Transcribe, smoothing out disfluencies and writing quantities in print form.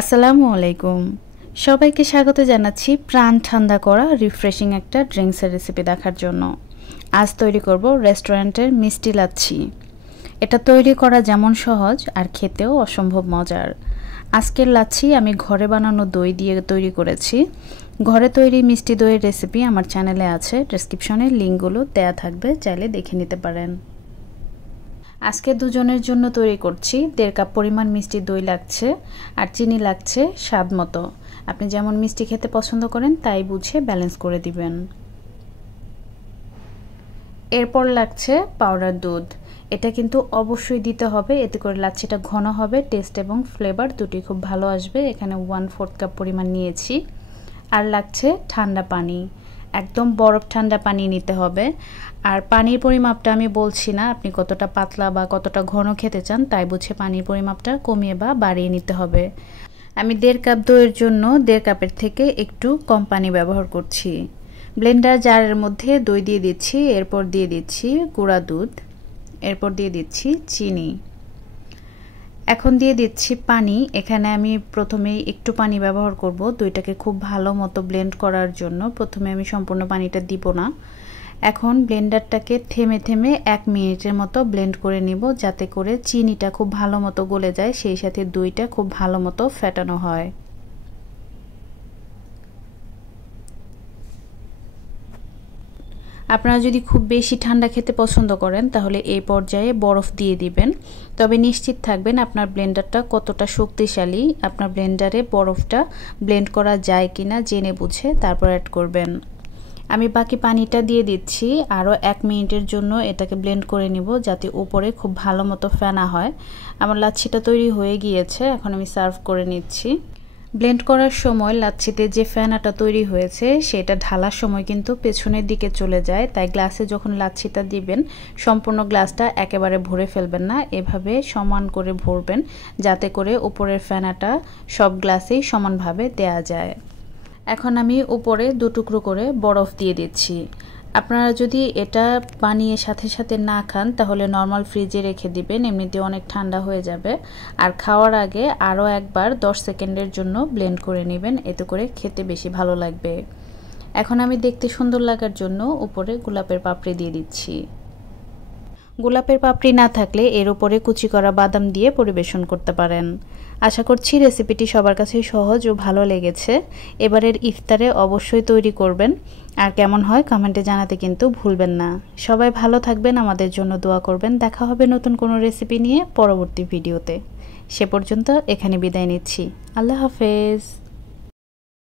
আসসালামু আলাইকুম। সবাইকে স্বাগত জানাচ্ছি প্রাণ ঠান্ডা করা রিফ্রেশিং একটা ড্রিঙ্কসের রেসিপি দেখার জন্য। আজ তৈরি করব রেস্টুরেন্টের মিষ্টি লাচ্ছি। এটা তৈরি করা যেমন সহজ আর খেতেও অসম্ভব মজার। আজকের লাচ্ছি আমি ঘরে বানানো দই দিয়ে তৈরি করেছি। ঘরে তৈরি মিষ্টি দইয়ের রেসিপি আমার চ্যানেলে আছে, ডেসক্রিপশনে লিঙ্কগুলো দেয়া থাকবে, চাইলে দেখে নিতে পারেন। আজকে দুজনের জন্য তৈরি করছি। 1.5 কাপ পরিমাণ মিষ্টি দই লাগছে আর চিনি লাগছে স্বাদ মতো। আপনি যেমন মিষ্টি খেতে পছন্দ করেন তাই বুঝে ব্যালেন্স করে দিবেন। এরপর লাগছে পাউডার দুধ। এটা কিন্তু অবশ্যই দিতে হবে, এতে করে লাচ্ছিটা ঘন হবে, টেস্ট এবং ফ্লেভার দুটি খুব ভালো আসবে। এখানে 1/4 কাপ পরিমাণ নিয়েছি। আর লাগছে ঠান্ডা পানি, একদম বরফ ঠান্ডা পানি নিতে হবে। আর পানির পরিমাপটা আমি বলছি না, আপনি কতটা পাতলা বা কতটা ঘন খেতে চান তাই বুঝে পানির পরিমাপটা কমিয়ে বা বাড়িয়ে নিতে হবে। আমি 1.5 কাপ দইয়ের জন্য 1.5 কাপের থেকে একটু কম পানি ব্যবহার করছি। ব্লেন্ডার জারের মধ্যে দই দিয়ে দিচ্ছি, এরপর দিয়ে দিচ্ছি গুঁড়া দুধ, এরপর দিয়ে দিচ্ছি চিনি, এখন দিয়ে দিচ্ছি পানি। এখানে আমি প্রথমেই একটু পানি ব্যবহার করব দইটাকে খুব ভালো মতো ব্লেন্ড করার জন্য। প্রথমে আমি সম্পূর্ণ পানিটা দিব না। এখন ব্লেন্ডারটাকে থেমে থেমে 1 মিনিটের মতো ব্লেন্ড করে নিব, যাতে করে চিনিটা খুব ভালো মতো গলে যায়, সেই সাথে দইটা খুব ভালো মতো ফেটানো হয়। আপনারা যদি খুব বেশি ঠান্ডা খেতে পছন্দ করেন তাহলে এই পর্যায়ে বরফ দিয়ে দিবেন। তবে নিশ্চিত থাকবেন আপনার ব্লেন্ডারটা কতটা শক্তিশালী, আপনার ব্লেন্ডারে বরফটা ব্লেন্ড করা যায় কিনা জেনে বুঝে তারপর অ্যাড করবেন। আমি বাকি পানিটা দিয়ে দিচ্ছি। আরও 1 মিনিটের জন্য এটাকে ব্লেন্ড করে নিব, যাতে উপরে খুব ভালো মতো ফেনা হয়। আমার লাচ্ছিটা তৈরি হয়ে গিয়েছে, এখন আমি সার্ভ করে নিচ্ছি। ব্লেন্ড করার সময় লাচ্ছিতে যে ফেনাটা তৈরি হয়েছে সেটা ঢালার সময় কিন্তু পেছনের দিকে চলে যায়, তাই গ্লাসে যখন লাচ্ছিটা দিবেন সম্পূর্ণ গ্লাসটা একেবারে ভরে ফেলবেন না, এভাবে সমান করে ভরবেন, যাতে করে উপরের ফেনাটা সব গ্লাসেই সমানভাবে দেয়া যায়। এখন আমি উপরে 2 টুকরো করে বরফ দিয়ে দিচ্ছি। আপনারা যদি এটা বানিয়ে সাথে সাথে না খান তাহলে নর্মাল ফ্রিজে রেখে দিবেন, এমনিতে অনেক ঠান্ডা হয়ে যাবে। আর খাওয়ার আগে আরও একবার 10 সেকেন্ডের জন্য ব্লেন্ড করে নেবেন, এতে করে খেতে বেশি ভালো লাগবে। এখন আমি দেখতে সুন্দর লাগার জন্য উপরে গোলাপের পাপড়ি দিয়ে দিচ্ছি। গোলাপের পাপড়ি না থাকলে এর উপরে কুচি করা বাদাম দিয়ে পরিবেশন করতে পারেন। আশা করছি রেসিপিটি সবার কাছেই সহজ ও ভালো লেগেছে। এবারের ইফতারে অবশ্যই তৈরি করবেন, আর কেমন হয় কমেন্টে জানাতে কিন্তু ভুলবেন না। সবাই ভালো থাকবেন, আমাদের জন্য দোয়া করবেন। দেখা হবে নতুন কোনো রেসিপি নিয়ে পরবর্তী ভিডিওতে। সে পর্যন্ত এখানে বিদায় নিচ্ছি। আল্লাহ হাফেজ।